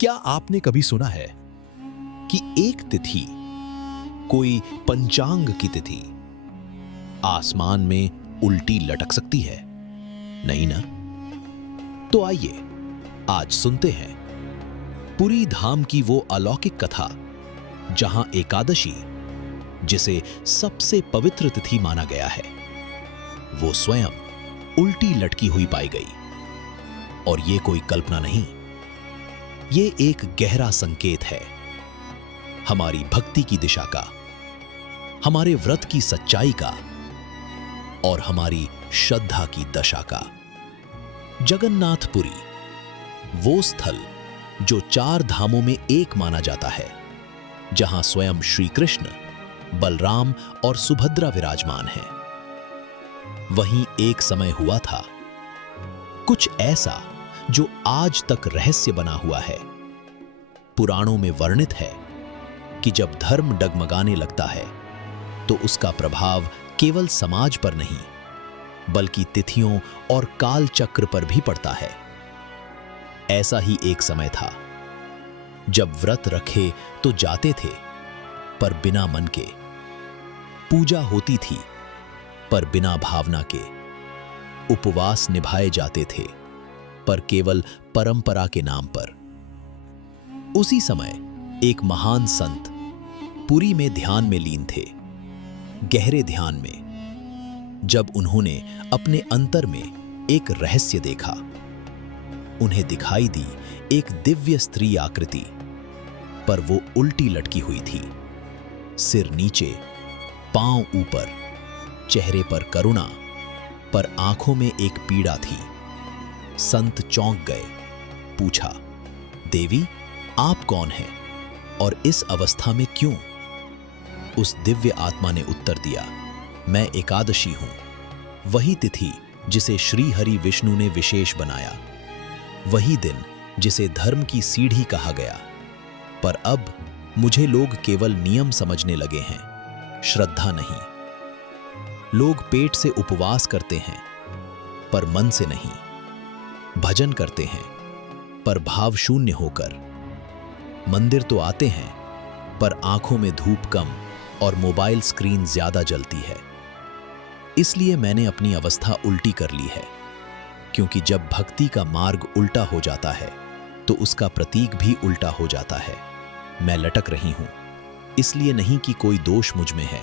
क्या आपने कभी सुना है कि एक तिथि, कोई पंचांग की तिथि, आसमान में उल्टी लटक सकती है? नहीं ना? तो आइए आज सुनते हैं पुरी धाम की वो अलौकिक कथा जहां एकादशी, जिसे सबसे पवित्र तिथि माना गया है, वो स्वयं उल्टी लटकी हुई पाई गई। और ये कोई कल्पना नहीं, ये एक गहरा संकेत है हमारी भक्ति की दिशा का, हमारे व्रत की सच्चाई का और हमारी श्रद्धा की दशा का। जगन्नाथपुरी, वो स्थल जो 4 धामों में एक माना जाता है, जहां स्वयं श्री कृष्ण, बलराम और सुभद्रा विराजमान हैं। वहीं एक समय हुआ था कुछ ऐसा जो आज तक रहस्य बना हुआ है। पुराणों में वर्णित है कि जब धर्म डगमगाने लगता है तो उसका प्रभाव केवल समाज पर नहीं, बल्कि तिथियों और काल चक्र पर भी पड़ता है। ऐसा ही एक समय था जब व्रत रखे तो जाते थे, पर बिना मन के। पूजा होती थी, पर बिना भावना के। उपवास निभाए जाते थे, पर केवल परंपरा के नाम पर। उसी समय एक महान संत पुरी में ध्यान में लीन थे, गहरे ध्यान में। जब उन्होंने अपने अंतर में एक रहस्य देखा, उन्हें दिखाई दी एक दिव्य स्त्री आकृति, पर वो उल्टी लटकी हुई थी, सिर नीचे, पांव ऊपर, चेहरे पर करुणा, पर आंखों में एक पीड़ा थी। संत चौंक गए, पूछा, देवी, आप कौन हैं और इस अवस्था में क्यों? उस दिव्य आत्मा ने उत्तर दिया, मैं एकादशी हूं, वही तिथि जिसे श्री हरि विष्णु ने विशेष बनाया, वही दिन जिसे धर्म की सीढ़ी कहा गया। पर अब मुझे लोग केवल नियम समझने लगे हैं, श्रद्धा नहीं। लोग पेट से उपवास करते हैं, पर मन से नहीं। भजन करते हैं, पर भाव शून्य होकर। मंदिर तो आते हैं, पर आंखों में धूप कम और मोबाइल स्क्रीन ज्यादा जलती है। इसलिए मैंने अपनी अवस्था उल्टी कर ली है, क्योंकि जब भक्ति का मार्ग उल्टा हो जाता है तो उसका प्रतीक भी उल्टा हो जाता है। मैं लटक रही हूं, इसलिए नहीं कि कोई दोष मुझ में है,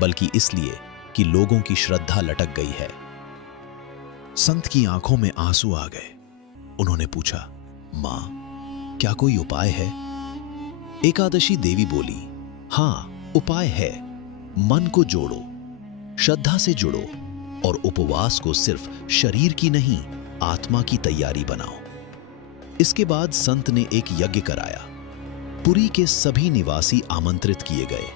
बल्कि इसलिए कि लोगों की श्रद्धा लटक गई है। संत की आंखों में आंसू आ गए। उन्होंने पूछा, मां, क्या कोई उपाय है? एकादशी देवी बोली, हां, उपाय है। मन को जोड़ो, श्रद्धा से जुड़ो और उपवास को सिर्फ शरीर की नहीं, आत्मा की तैयारी बनाओ। इसके बाद संत ने एक यज्ञ कराया। पुरी के सभी निवासी आमंत्रित किए गए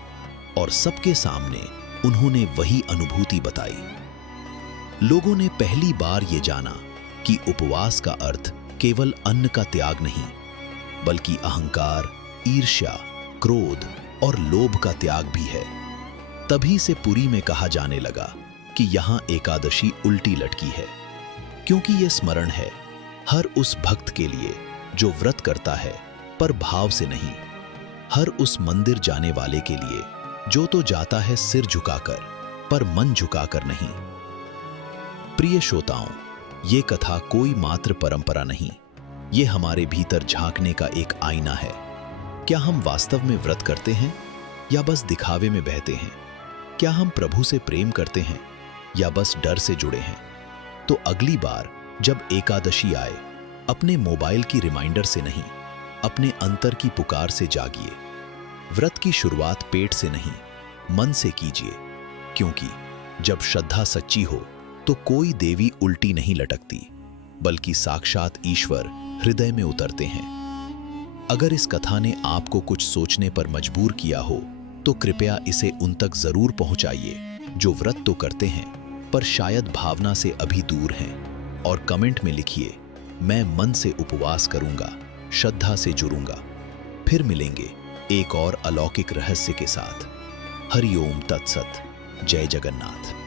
और सबके सामने उन्होंने वही अनुभूति बताई। लोगों ने पहली बार ये जाना कि उपवास का अर्थ केवल अन्न का त्याग नहीं, बल्कि अहंकार, ईर्ष्या, क्रोध और लोभ का त्याग भी है। तभी से पुरी में कहा जाने लगा कि यहां एकादशी उल्टी लटकी है, क्योंकि यह स्मरण है हर उस भक्त के लिए जो व्रत करता है पर भाव से नहीं, हर उस मंदिर जाने वाले के लिए जो तो जाता है सिर झुकाकर पर मन झुकाकर नहीं। प्रिय श्रोताओं, ये कथा कोई मात्र परंपरा नहीं, ये हमारे भीतर झांकने का एक आईना है। क्या हम वास्तव में व्रत करते हैं या बस दिखावे में बहते हैं? क्या हम प्रभु से प्रेम करते हैं या बस डर से जुड़े हैं? तो अगली बार जब एकादशी आए, अपने मोबाइल की रिमाइंडर से नहीं, अपने अंतर की पुकार से जागिए। व्रत की शुरुआत पेट से नहीं, मन से कीजिए, क्योंकि जब श्रद्धा सच्ची हो तो कोई देवी उल्टी नहीं लटकती, बल्कि साक्षात ईश्वर हृदय में उतरते हैं। अगर इस कथा ने आपको कुछ सोचने पर मजबूर किया हो, तो कृपया इसे उन तक जरूर पहुंचाइए जो व्रत तो करते हैं पर शायद भावना से अभी दूर हैं, और कमेंट में लिखिए, मैं मन से उपवास करूंगा, श्रद्धा से जुड़ूंगा। फिर मिलेंगे एक और अलौकिक रहस्य के साथ। हरि ओम तत्सत। जय जगन्नाथ।